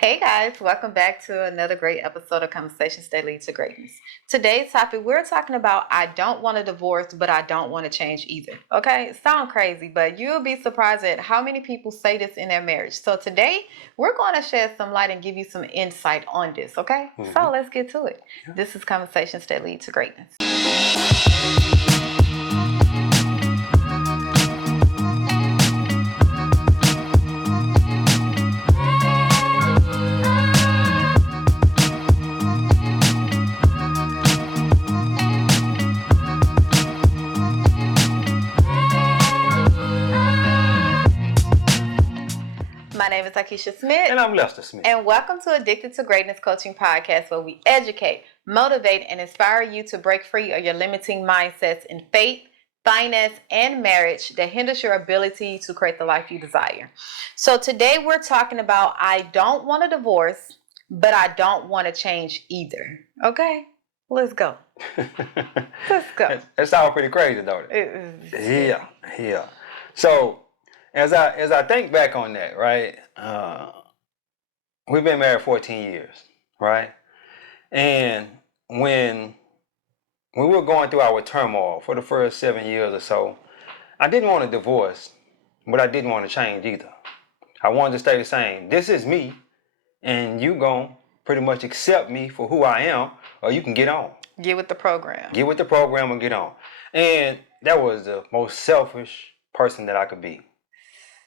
Hey guys, welcome back to another great episode of Conversations That Lead to Greatness. Today's topic, we're talking about I don't want a divorce, but I don't want to change either. Okay, sound crazy, but you'll be surprised at how many people say this in their marriage. So today, we're going to shed some light and give you some insight on this, okay? So let's get to it. This is Conversations That Lead to Greatness. My name is Akeisha Smith. And I'm Lester Smith. And welcome to Addicted to Greatness Coaching Podcast, where we educate, motivate, and inspire you to break free of your limiting mindsets in faith, finance, and marriage that hinders your ability to create the life you desire. So today we're talking about I don't want a divorce, but I don't want to change either. Okay? Let's go. Let's go. That sounds pretty crazy, don't it? Yeah. So as I think back on that, right? We've been married 14 years, right? And when we were going through our turmoil for the first 7 years or so, I didn't want a divorce, but I didn't want to change either. I wanted to stay the same. This is me, and you gon' pretty much accept me for who I am, or you can get on. Get with the program. Get with the program and get on. And that was the most selfish person that I could be.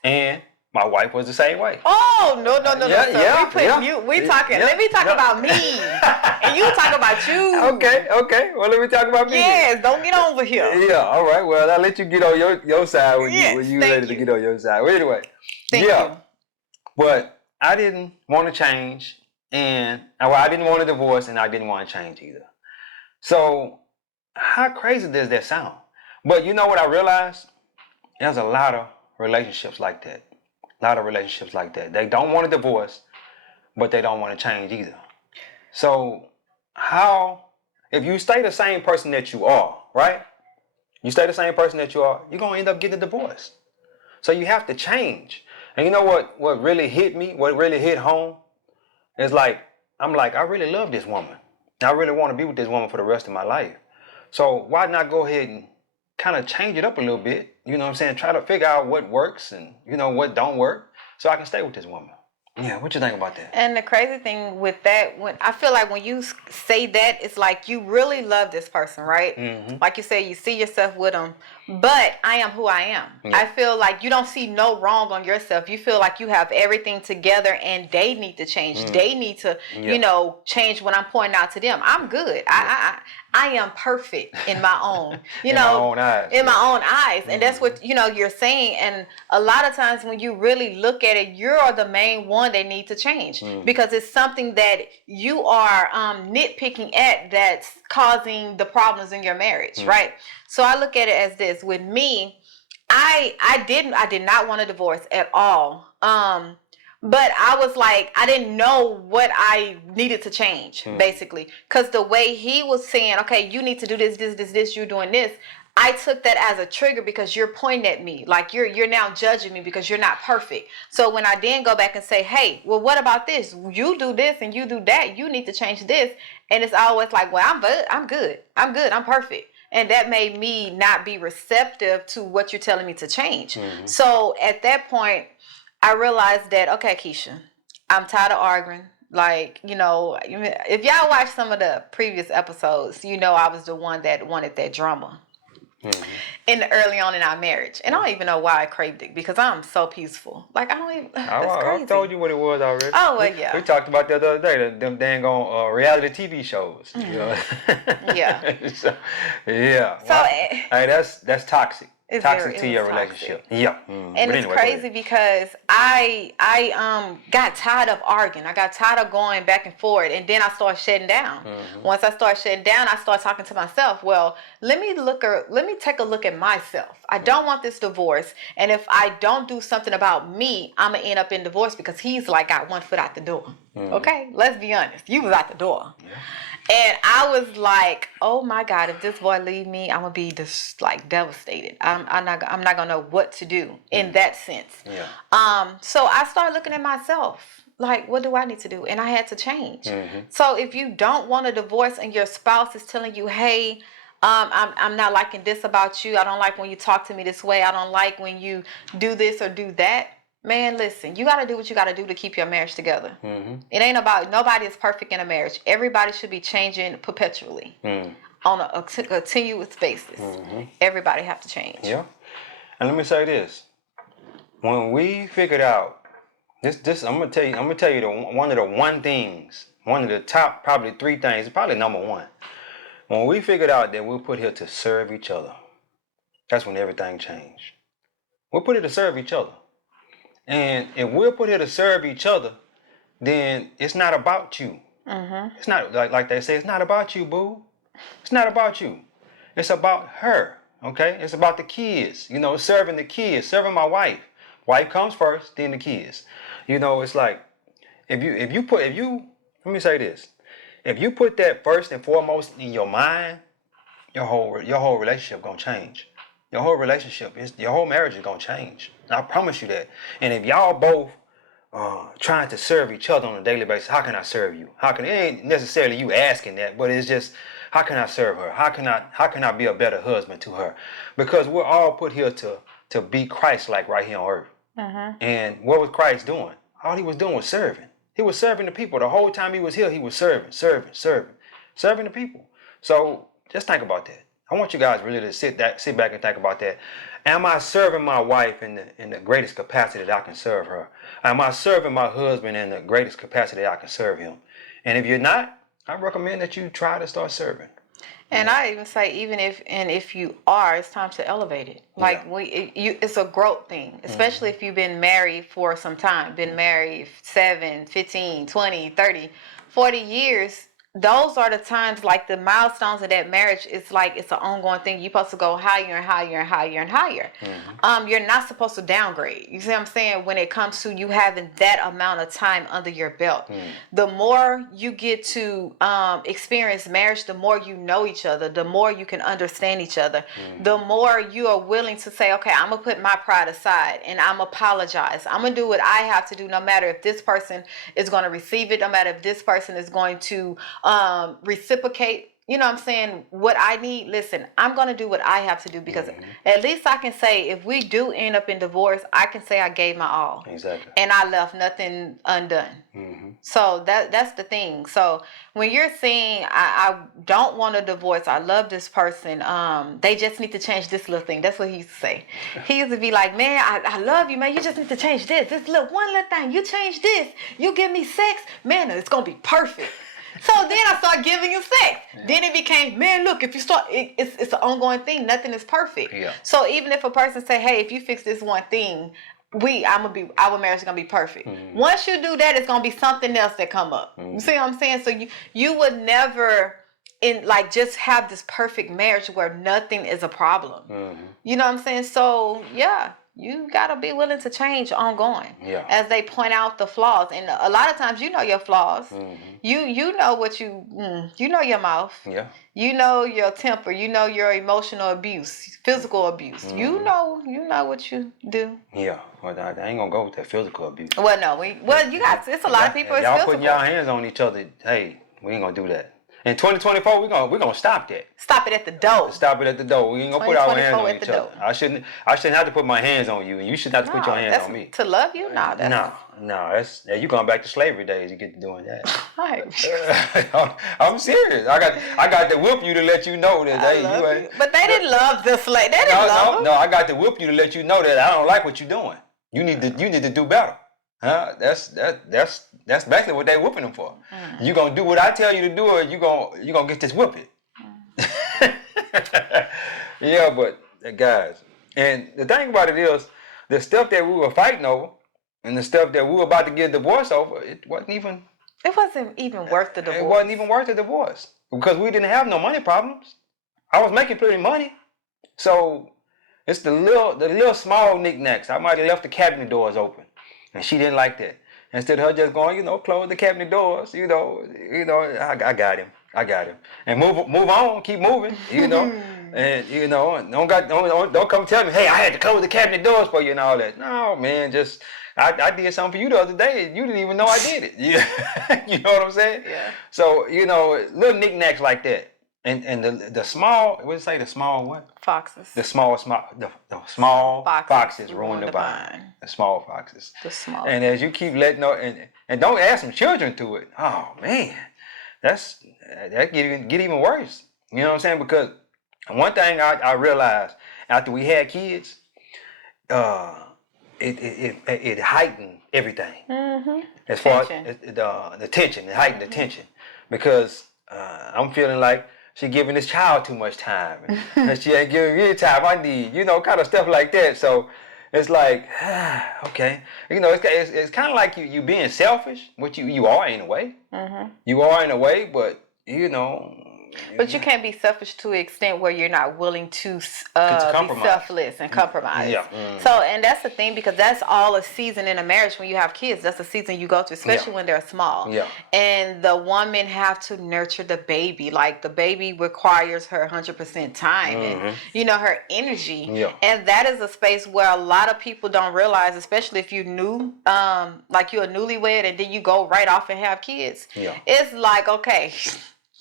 And my wife was the same way. Oh, no. Let me talk about me. And you talk about you. Okay. Well, let me talk about me. Yes, don't get over here. Yeah, all right. Well, I'll let you get on your side when you ready to get on your side. Well, anyway. Thank you. But I didn't want to change, and I didn't want a divorce, and I didn't want to change either. So how crazy does that sound? But you know what I realized? There's a lot of relationships like that. They don't want a divorce, but they don't want to change either. So if you stay the same person that you are, right? You stay the same person that you are, you're going to end up getting a divorce. So you have to change. And you know what really hit me, what really hit home is I really love this woman. I really want to be with this woman for the rest of my life. So why not go ahead and kind of change it up a little bit? You know what I'm saying? Try to figure out what works and, what don't work so I can stay with this woman. Yeah, what you think about that? And the crazy thing with that, I feel like when you say that, it's like you really love this person, right? Mm-hmm. Like you say, you see yourself with them, but I am who I am. Yeah. I feel like you don't see no wrong on yourself. You feel like you have everything together and they need to change. Mm. They need to, change when I'm pointing out to them. I'm good. Yeah. I am perfect in my own, in my own eyes. In my own eyes. And that's what, you're saying. And a lot of times when you really look at it, you're the main one that need to change because it's something that you are nitpicking at that's causing the problems in your marriage, right? So I look at it as this. With me, I did not want a divorce at all. But I was like, I didn't know what I needed to change, basically. Because the way he was saying, okay, you need to do this, you're doing this. I took that as a trigger because you're pointing at me. Like you're now judging me because you're not perfect. So when I then go back and say, hey, well, what about this? You do this and you do that. You need to change this. And it's always like, well, I'm good. I'm perfect. And that made me not be receptive to what you're telling me to change. Mm-hmm. So at that point, I realized that, okay, Keisha, I'm tired of arguing. If y'all watch some of the previous episodes, I was the one that wanted that drama early on in our marriage. And I don't even know why I craved it because I'm so peaceful. That's crazy. I told you what it was already. Oh, well, yeah. We talked about that the other day, them dang on reality TV shows. Yeah. So hey, that's toxic. It's toxic to your relationship. Yeah. And it's crazy because I got tired of arguing. I got tired of going back and forth, and then I started shutting down. Mm-hmm. Once I started shutting down, I started talking to myself. Well, let me take a look at myself. I don't want this divorce, and if I don't do something about me, I'm gonna end up in divorce because he's got one foot out the door. Mm-hmm. Okay, let's be honest. You was out the door. Yeah. And I was like, oh my God, if this boy leave me, I'm gonna be just devastated. I'm not gonna know what to do in that sense. Yeah. So I started looking at myself. like, what do I need to do? And I had to change. Mm-hmm. So if you don't want a divorce and your spouse is telling you, hey, I'm not liking this about you. I don't like when you talk to me this way. I don't like when you do this or do that. Man, listen, you got to do what you got to do to keep your marriage together. Mm-hmm. It ain't about, nobody is perfect in a marriage. Everybody should be changing perpetually on a continuous basis. Everybody have to change. Yeah. And let me say this. When we figured out this I'm gonna tell you one of the top probably 3 things, probably number 1. When we figured out that we're put here to serve each other, that's when everything changed. We're put here to serve each other. And if we're put here to serve each other, then it's not about you. It's not like they say, it's not about you, boo. It's not about you. It's about her. Okay? It's about the kids. You know, serving the kids, serving my wife. Wife comes first, then the kids. You know, it's like let me say this. If you put that first and foremost in your mind, your whole relationship gonna change. Your whole marriage is gonna change. I promise you that. And if y'all both trying to serve each other on a daily basis, how can I serve you? It ain't necessarily you asking that, but it's just, how can I serve her? How can I be a better husband to her? Because we're all put here to be Christ-like right here on earth. And what was Christ doing? All he was doing was serving. He was serving the people. The whole time he was here, he was serving the people. So just think about that. I want you guys really to sit back and think about that. Am I serving my wife in the greatest capacity that I can serve her? Am I serving my husband in the greatest capacity that I can serve him? And if you're not, I recommend that you try to start serving. And I even say, if you are, it's time to elevate it. Like it's a growth thing, especially if you've been married for some time, been married 7, 15, 20, 30, 40 years. Those are the times, like the milestones of that marriage. It's like it's an ongoing thing. You're supposed to go higher and higher and higher and higher. You're not supposed to downgrade. You see what I'm saying? When it comes to you having that amount of time under your belt, the more you get to experience marriage, the more you know each other, the more you can understand each other, the more you are willing to say, okay, I'm gonna put my pride aside and I'm gonna apologize. I'm gonna do what I have to do, no matter if this person is going to receive it, no matter if this person is going to reciprocate, you know what I'm saying, what I need. Listen, I'm going to do what I have to do, because at least I can say, if we do end up in divorce, I can say I gave my all. Exactly. And I left nothing undone. So that's the thing. So when you're saying, I don't want a divorce, I love this person, they just need to change this little thing. That's what he used to say. He used to be like, man, I love you, man. You just need to change this one little thing. You change this, you give me sex, man, it's going to be perfect. So then I started giving you sex. Then it became, man, look, if you start, it's an ongoing thing. Nothing is perfect. So even if a person say, hey, if you fix this one thing, our marriage is gonna be perfect. Once you do that, it's gonna be something else that come up. You see what I'm saying? So you would never just have this perfect marriage where nothing is a problem. You know what I'm saying? So yeah. You gotta be willing to change ongoing. As they point out the flaws, and a lot of times you know your flaws. You know what you know your mouth. You know your temper. You know your emotional abuse, physical abuse. You know what you do. Well, I ain't gonna go with that physical abuse. Well, no, it's a lot of people. It's y'all physical. Putting y'all hands on each other. Hey, we ain't gonna do that. In 2024, we're gonna stop that. Stop it at the door. Stop it at the door. We ain't gonna put our hands on each other. I shouldn't have to put my hands on you, and you shouldn't have to put your hands on me. To love you? No. You going back to slavery days. You get to doing that. Right. I'm serious. I got to whip you to let you know that you ain't. But they didn't love the slave. They didn't love them. No, I got to whip you to let you know that I don't like what you're doing. You need to do better. Huh? That's basically what they whipping them for. You gonna do what I tell you to do, or you gonna get this whipping. Yeah, but guys, and the thing about it is, the stuff that we were fighting over, and the stuff that we were about to get divorced over, it wasn't even worth the divorce. It wasn't even worth the divorce, because we didn't have no money problems. I was making plenty of money, so it's the little small knickknacks. I might have left the cabinet doors open, and she didn't like that. Instead of her just going, close the cabinet doors, I got him, and move on, keep moving, and don't come tell me, hey, I had to close the cabinet doors for you and all that. No, man, just I did something for you the other day. You didn't even know I did it. Yeah. You know what I'm saying? Yeah. So, little knickknacks like that. And the small, what did it say? The small what? Foxes. The small foxes ruin the vine. The small foxes. The small. And as you keep letting know, and don't add some children to it. Oh man, that get even worse. You know what I'm saying? Because one thing I realized after we had kids, it heightened everything. Mm-hmm. As far as the tension, it heightened the tension because I'm feeling like she giving this child too much time, and she ain't giving me the time I need. Kind of stuff like that. So it's like, okay, it's kind of like you being selfish, which you are in a way. Mm-hmm. You are in a way, but But you can't be selfish to an extent where you're not willing to be selfless and compromise. Yeah. Mm. So, and that's the thing, because that's all a season in a marriage when you have kids. That's a season you go through, especially when they're small. Yeah. And the woman have to nurture the baby. Like, the baby requires her 100% time and, her energy. Yeah. And that is a space where a lot of people don't realize, especially if you're new, like you're a newlywed and then you go right off and have kids. Yeah. It's like, okay,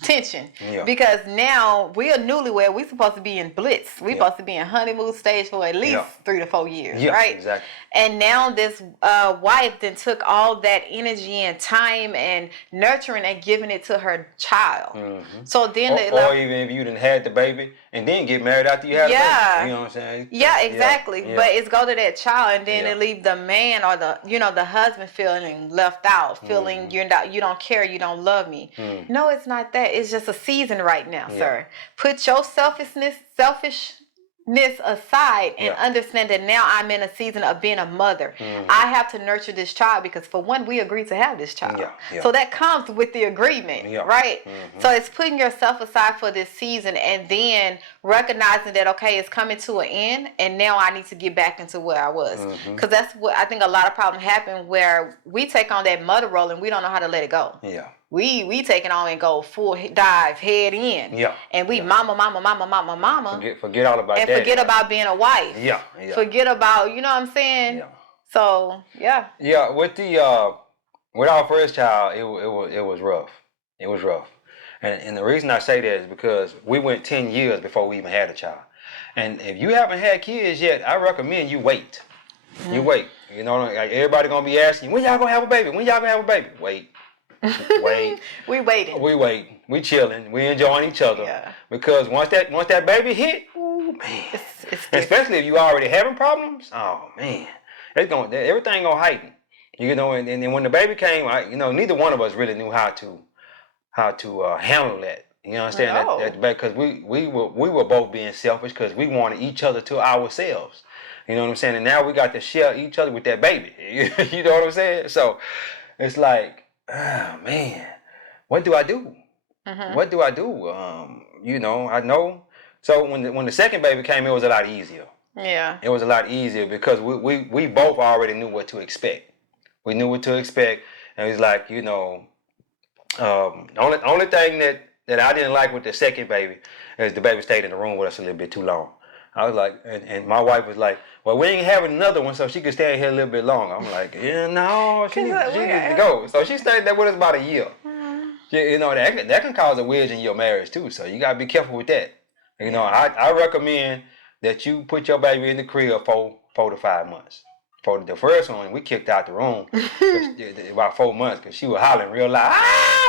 tension, because now we are newlywed. We're supposed to be in blitz. We're supposed to be in honeymoon stage for at least 3 to 4 years, right? Exactly. And now this wife then took all that energy and time and nurturing and giving it to her child. Mm-hmm. So then, or even if you done had the baby and then get married after you had the baby, you know what I'm saying? Yeah, exactly. Yeah. But it's go to that child, and then it leave the man or the husband feeling left out, feeling you don't care, you don't love me. Mm. No, it's not that. It's just a season right now, sir. Put your selfishness aside and understand that now I'm in a season of being a mother. Mm-hmm. I have to nurture this child because, for one, we agreed to have this child. So that comes with the agreement, right? Mm-hmm. So it's putting yourself aside for this season and then recognizing that, okay, it's coming to an end and now I need to get back into where I was. Because that's what I think a lot of problems happen, where we take on that mother role and we don't know how to let it go. Yeah. We take it on and go full dive head in. Yeah. And we mama. Forget all about that. And forget about being a wife. Yeah. Forget about, you know what I'm saying? Yeah. So, yeah. Yeah, with our first child, it was rough. It was rough. And the reason I say that is because we went 10 years before we even had a child. And if you haven't had kids yet, I recommend you wait. Mm-hmm. You wait. Like everybody going to be asking you, when y'all going to have a baby? When y'all going to have a baby? Wait. We waiting. We waiting. We chilling. We enjoying each other. Yeah. Because once that baby hit, ooh man. It's especially if you already having problems. Oh man, everything gonna heighten. And then when the baby came, neither one of us really knew how to handle that. You understand that because we were both being selfish because we wanted each other to ourselves. You know what I'm saying? And now we got to share each other with that baby. You know what I'm saying? So it's like, oh man, what do I do? Mm-hmm. What do I do? I know. So when the second baby came, it was a lot easier. Yeah. It was a lot easier because we both already knew what to expect. We knew what to expect, and it was like, the only thing that I didn't like with the second baby is the baby stayed in the room with us a little bit too long. I was like, and my wife was like, well, we ain't having another one, so she could stay here a little bit longer. I'm like, no, she needs to go. So she stayed there with us about a year. Mm-hmm. That can cause a wedge in your marriage too, so you got to be careful with that. I recommend that you put your baby in the crib 4 to 5 months. For the first one, we kicked out the room about 4 months because she was hollering real loud.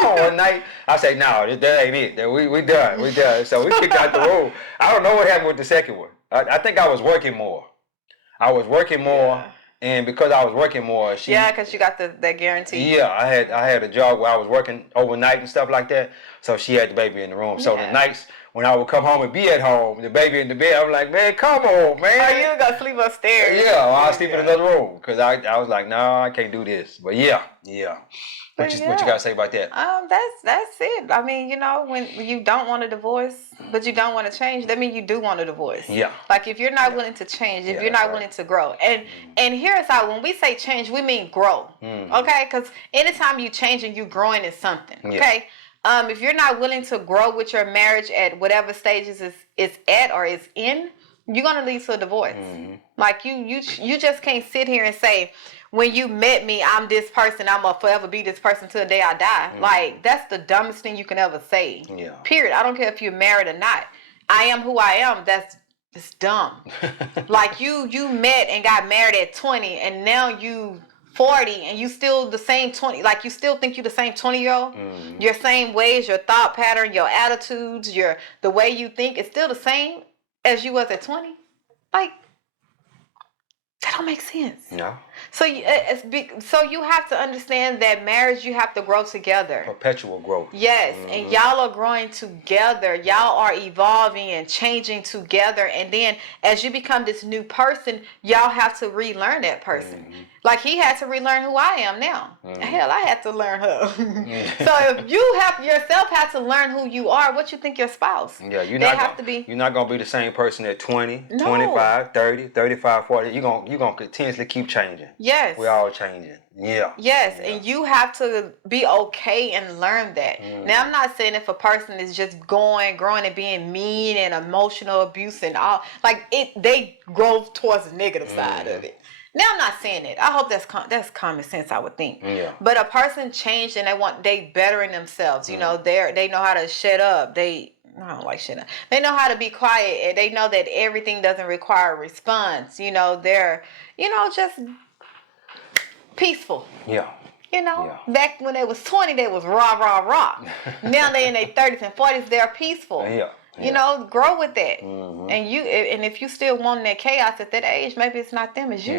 One night, I say, no, that ain't it. We done. So we kicked out the room. I don't know what happened with the second one. I think I was working more. And because I was working more, because you got that guarantee. Yeah, I had a job where I was working overnight and stuff like that. So she had the baby in the room. So the nights when I would come home and be at home, the baby in the bed, I'm like, man, come on, man. Oh, you gonna sleep upstairs? Yeah, I'll sleep in another room because I was like, no, I can't do this. But yeah. What you gotta say about that? That's it. I mean, when you don't want a divorce, but you don't want to change, that means you do want a divorce. Yeah. Like if you're not willing to change, if you're not willing to grow, and here's how when we say change, we mean grow. Okay, because anytime you change and you growing is something. Okay. If you're not willing to grow with your marriage at whatever stages it's at or is in, you're gonna lead to a divorce. Mm-hmm. Like you just can't sit here and say, when you met me, I'm this person, I'm gonna forever be this person till the day I die. Like, that's the dumbest thing you can ever say. Yeah. Period. I don't care if you're married or not. I am who I am. It's dumb. Like, you met and got married at 20, and now you 40 and you still the same 20, like you still think you the same 20-year-old. Your same ways, your thought pattern, your attitudes, the way you think is still the same as you was at 20. Like, that don't make sense. No. So so you have to understand that marriage, you have to grow together. Perpetual growth. Yes, and y'all are growing together. Y'all are evolving and changing together. And then as you become this new person, y'all have to relearn that person. Like, he had to relearn who I am now. Hell, I had to learn her. So if you yourself have to learn who you are, what you think your spouse? Yeah, you're not gonna be the same person at 20, 25, 30, 35, 40. You're gonna continuously keep changing. Yes. We're all changing. Yeah. Yes, and you have to be okay and learn that. Now, I'm not saying if a person is just growing and being mean and emotional abuse and all, like, they grow towards the negative side of it. Now, I'm not saying it. I hope that's common sense, I would think. Yeah. But a person changed and they bettering themselves. You know, they know how to shut up. I don't like shut up. They know how to be quiet, and they know that everything doesn't require a response. You know, they're, just peaceful. Yeah. Back when they was 20, they was rah, rah, rah. Now they in their 30s and 40s, they're peaceful. Yeah. Grow with that. And if you still want that chaos at that age, maybe it's not them, it's you.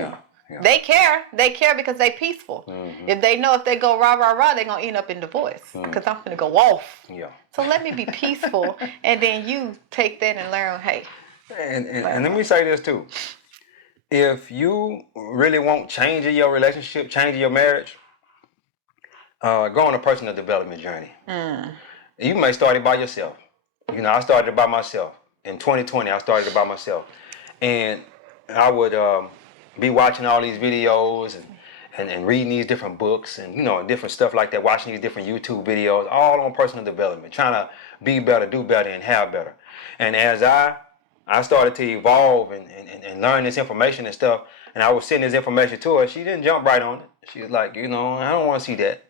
Yeah. They care because they peaceful. If they know if they go rah, rah, rah, they're going to end up in divorce because I'm going to go off. Yeah. So let me be peaceful, and then you take that and learn, hey. And let me say this too. If you really want change in your relationship, change in your marriage, go on a personal development journey. You may start it by yourself. I started it by myself. In 2020, I started it by myself. And I would be watching all these videos and reading these different books and, different stuff like that, watching these different YouTube videos, all on personal development, trying to be better, do better, and have better. And as I started to evolve and learn this information and stuff, and I was sending this information to her, she didn't jump right on it. She was like, I don't want to see that.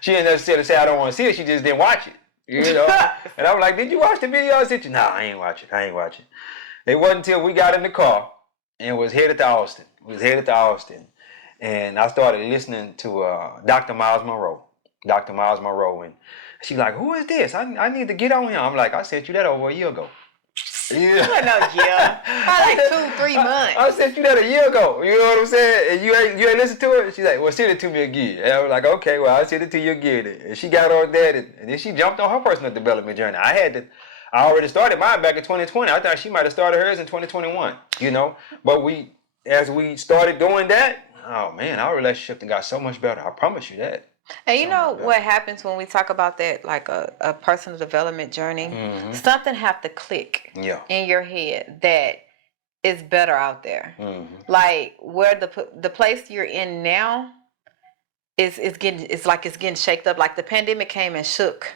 She didn't necessarily say I don't want to see it. She just didn't watch it. And I was like, did you watch the video? I said, nah, I ain't watch it. It wasn't until we got in the car and was headed to Austin. And I started listening to Dr. Miles Monroe. And she's like, who is this? I need to get on him. I'm like, I sent you that over a year ago. Yeah. Probably like 2-3 months. I sent you that a year ago. You know what I'm saying? And you ain't listened to it? She's like, well, send it to me again. And I was like, okay, well, I'll send it to you again. And she got on that, and then she jumped on her personal development journey. I already started mine back in 2020. I thought she might have started hers in 2021, But as we started doing that, oh man, our relationship got so much better. I promise you that. And what happens when we talk about that, like a personal development journey? Something have to click in your head that is better out there. Like, where the place you're in now is getting shaked up. Like, the pandemic came and shook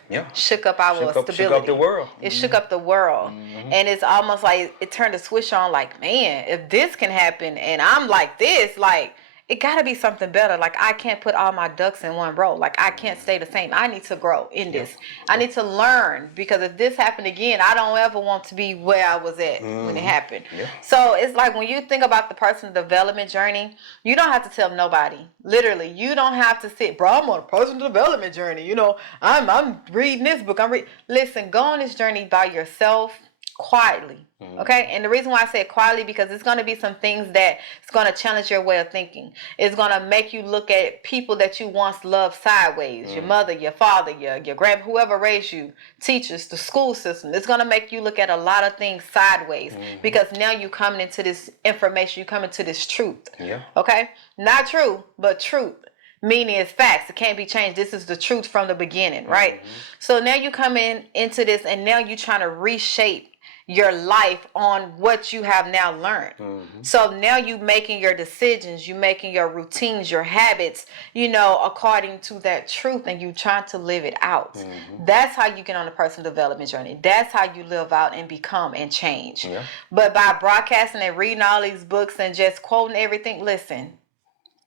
up our stability. Shook up the world. It shook up the world. And it's almost like it turned a switch on, like, man, if this can happen and I'm like this, like, it got to be something better. Like, I can't put all my ducks in one row. Like, I can't stay the same. I need to grow in this. I need to learn, because if this happened again, I don't ever want to be where I was at when it happened. So it's like, when you think about the personal development journey, you don't have to tell nobody. Literally, you don't have to sit, bro, I'm on a personal development journey. I'm reading this book. Listen, go on this journey by yourself, quietly. Okay, and the reason why I say quietly, because it's going to be some things that it's going to challenge your way of thinking. It's going to make you look at people that you once loved sideways. Your mother, your father, your grandpa, whoever raised you, teachers, the school system. It's going to make you look at a lot of things sideways, because now you're coming into this information, you're coming to this truth. Okay, not true, but truth. Meaning it's facts. It can't be changed. This is the truth from the beginning, right? So now you come into this, and now you're trying to reshape your life on what you have now learned. So now you making your decisions, you making your routines, your habits, according to that truth, and you trying to live it out. That's how you get on a personal development journey. That's how you live out and become and change. But by broadcasting and reading all these books and just quoting everything, listen,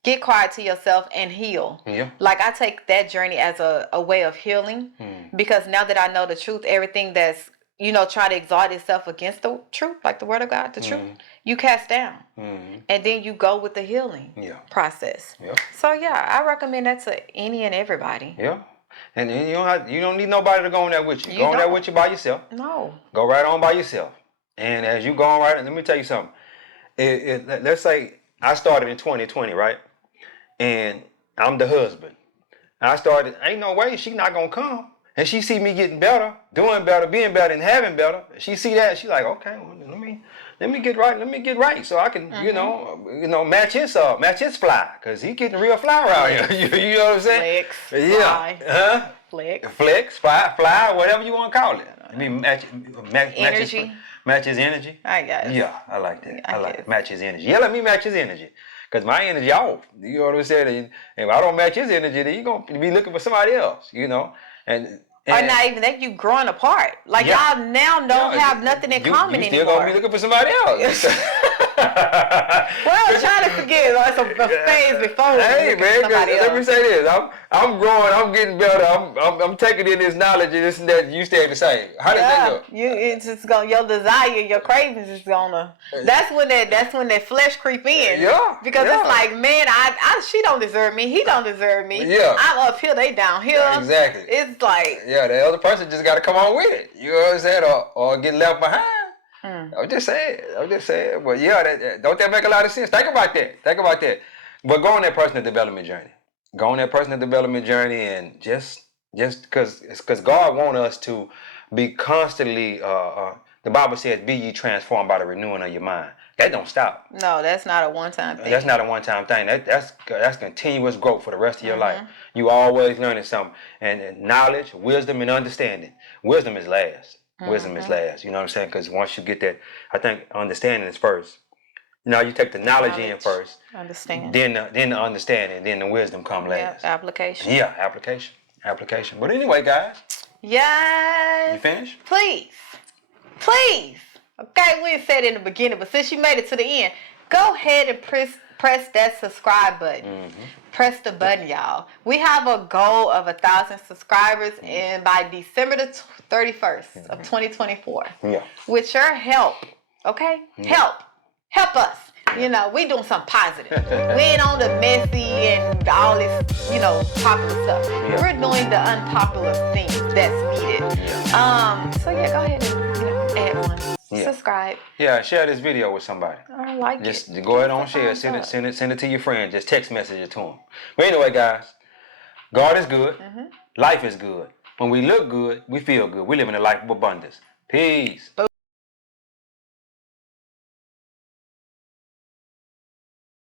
get quiet to yourself and heal. Yeah. Like I take that journey as a way of healing because now that I know the truth, everything that's, try to exalt itself against the truth, like the word of God, the truth, you cast down. And then you go with the healing process. Yeah. So I recommend that to any and everybody. Yeah. And you don't need nobody to go on there with you. You Go on there don't. with you by yourself. No. Go right on by yourself. And as you go on right, let me tell you something. Let's say I started in 2020, right? And I'm the husband. Ain't no way she not gonna come. And she see me getting better, doing better, being better, and having better. She see that, she like, okay, well, let me get right, so I can, match his fly, cause he getting real fly around here. You know what I'm saying? Flex, yeah, fly, flex, fly, whatever you want to call it. I mean, match energy. Match his energy. I guess. Yeah, I like that. I like guess. match his energy. Yeah, let me match his energy. Because my energy off. You know what I'm saying? And if I don't match his energy, then you're going to be looking for somebody else, And or not even that, you growing apart. Like y'all now don't have nothing in common you still anymore. Gonna be looking for somebody else. Well, trying to forget a phase before. Hey man, let me say this. I'm growing. I'm getting better. I'm taking in this knowledge and this and that. You stay the same. How does that go? It's just your desire, your cravings is gonna. That's when that flesh creep in. Yeah. Because it's like, man, she don't deserve me. He don't deserve me. Yeah. I'm up here, they down here. Exactly. It's like. Yeah, the other person just got to come on with it. You know what I'm saying? Or get left behind. I'm just saying. But yeah, don't that make a lot of sense? Think about that. But go on that personal development journey. And just because God wants us to be constantly, the Bible says, be ye transformed by the renewing of your mind. That don't stop. No, that's not a one-time thing. That's not a one-time thing. That's continuous growth for the rest of your life. You always learning something. And knowledge, wisdom, and understanding. Wisdom is last. Wisdom is last. You know what I'm saying? Because once you get that, I think understanding is first. You take the knowledge in first. Understand. Then the understanding. Then the wisdom come last. Yeah, application. Yeah, application. But anyway, guys. Yes. You finished? Please. Okay, we said in the beginning, but since you made it to the end, go ahead and press that subscribe button. Press the button, y'all. We have a goal of 1,000 subscribers, and by December the 31st of 2024. Yeah. With your help, okay? Help us. We doing something positive. We ain't on the messy and all this, popular stuff. Yeah. We're doing the unpopular things that's needed. So go ahead and add one. Yeah. Subscribe. Yeah, share this video with somebody. I like Just go ahead and share. Send it to your friend. Just text message it to them. But anyway, guys, God is good. Life is good. When we look good, we feel good. We live in a life of abundance. Peace. Boom.